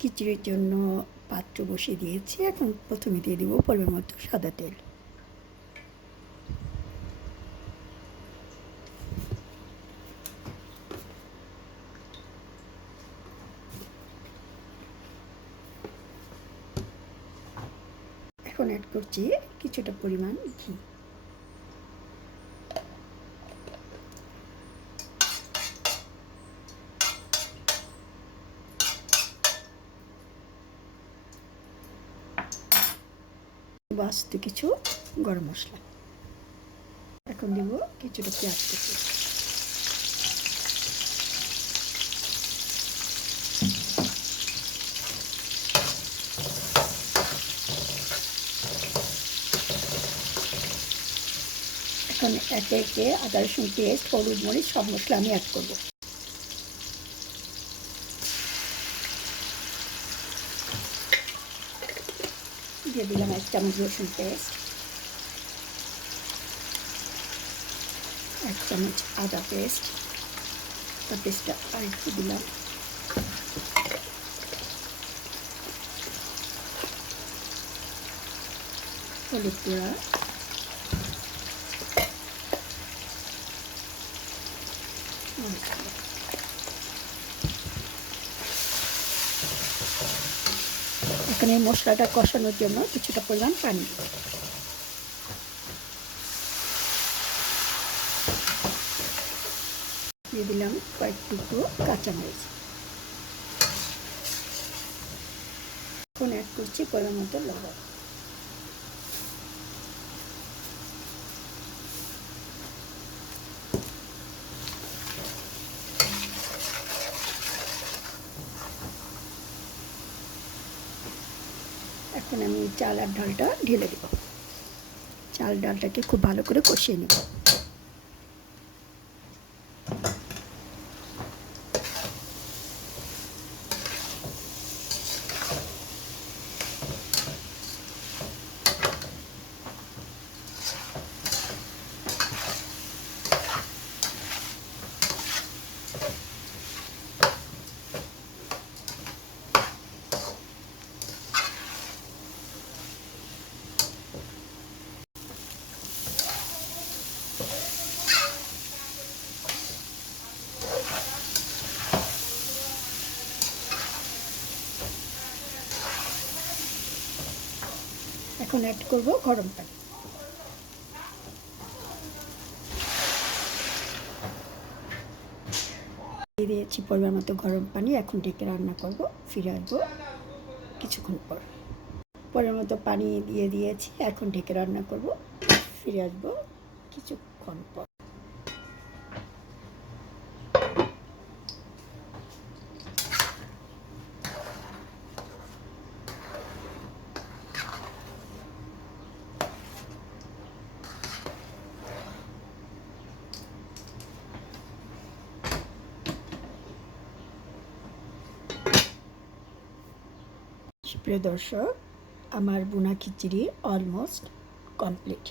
খিচুড়ির জন্য পাত্র বসিয়ে দিয়েছি। এখন প্রথমে দিয়ে দিব পরিমাণ মতো সাদা তেল। এখন অ্যাড করছি কিছুটা পরিমাণ ঘি। আস্ত কিছু গরম মশলা। এখন দিব কিছুটা পেঁয়াজ কুচি। এখন একে একে আদা রসুন পেস্ট, হলুদ মরিচ সব মশলা আমি অ্যাড করব। দিয়ে দিলাম 1 চামচ রসুন পেস্ট, 1 চামচ আদা পেস্ট, পেস্টটা আর একটু দিলাম। হলুদ গুঁড়া, এখন এই মশলাটা কষানোর জন্য কিছুটা পরিমাণ পানি দিব। দিয়ে দিলাম কয়েক টুকরো কাঁচামরিচ। এখন অ্যাড করছি পরিমাণ মতো লবণ। এখন আমি চাল আর ডালটা ঢেলে দেব। চাল ডালটাকে খুব ভালো করে কষিয়ে নেব। এখন অ্যাড করব গরম পানি। দিয়ে দিয়েছি পরিমাণ মতো গরম পানি। এখন ঢেকে রান্না করব। ফিরে আসবো কিছুক্ষণ পর। পরিমাণ মতো পানি দিয়ে দিয়েছি। এখন ঢেকে রান্না করব। ফিরে আসবো কিছুক্ষণ পর। প্রিয় দর্শক, আমার বোনা খিচুড়ি অলমোস্ট কমপ্লিট।